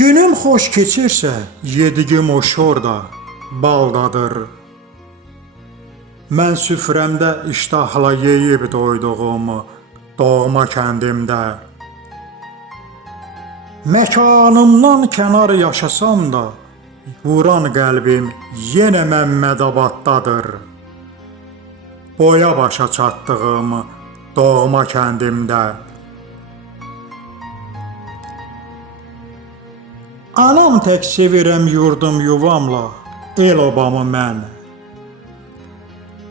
Günüm xoş keçirsə, yedigim o şorda, baldadır. Mən süfrəmdə iştahla yeyib doyduğumu doğma kəndimdə. Məkanımdan kənar yaşasam da, vuran qəlbim yenə Məmmədabaddadır. Boya başa çatdığım doğma kəndimdə. Anam tək sevirəm yurdum yuvamla, el obamı mən.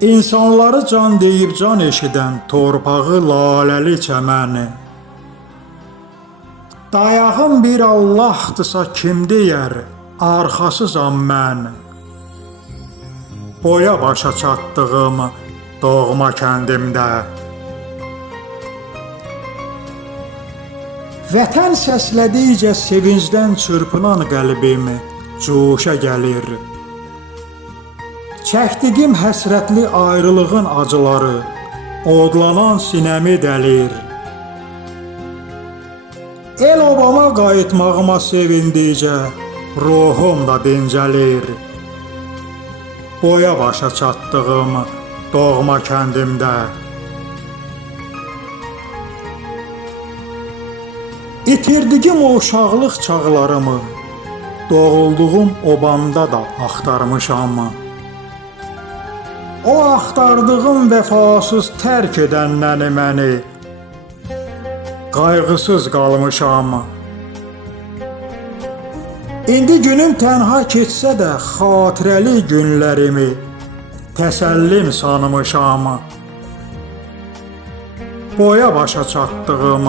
İnsanları can deyib can eşidən torpağı laləli çəməni. Dayağım bir Allahdısa kim deyər, arxasızam mən. Boya başa çatdığım doğma kəndimdə. Vətən səslədikcə sevincdən çırpınan qəlbim cuşa gəlir. Çəkdiyim həsrətli ayrılığın acıları odlanan sinəmi dəlir. El obama qayıtmağıma sevindikcə ruhum da dincəlir. Boya başa çatdığım doğma kəndimdə. İtirdiyim o uşaqlıq çağlarımı doğulduğum obamda da axtarmışam. O axtardığım vəfasız tərk edəndən məni qayğısız qalmışam. İndi günüm tənha keçsə də xatirəli günlərimi təsəllim sanmışam. Boya başa çatdığım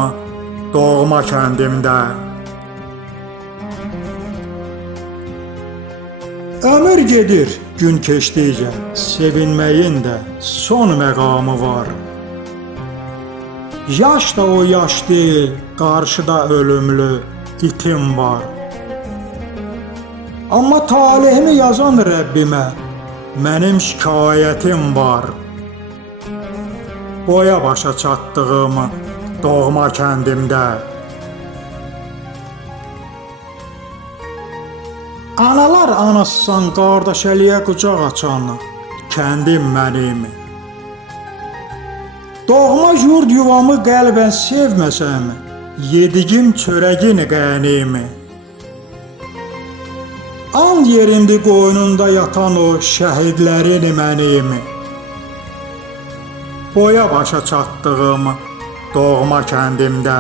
doğma kəndimdə. Ömür gedir gün keçdikcə, sevinməyin də son məqamı var. Yaş da o yaş deyil, qarşıda ölümlü itim var. Amma talihimi yazan Rəbbimə mənim şikayətim var. Boya başa çatdığım doğma kəndimdə. Analar anasısan qardaşəliyə qucaq açan kəndim mənim. Doğma yurd yuvamı qəlbən sevməsəm, yedigim çörəgin qənim. And yerimdi qoynunda yatan o şəhidlərin mənim. Boya başa çatdığım doğma kəndimdə.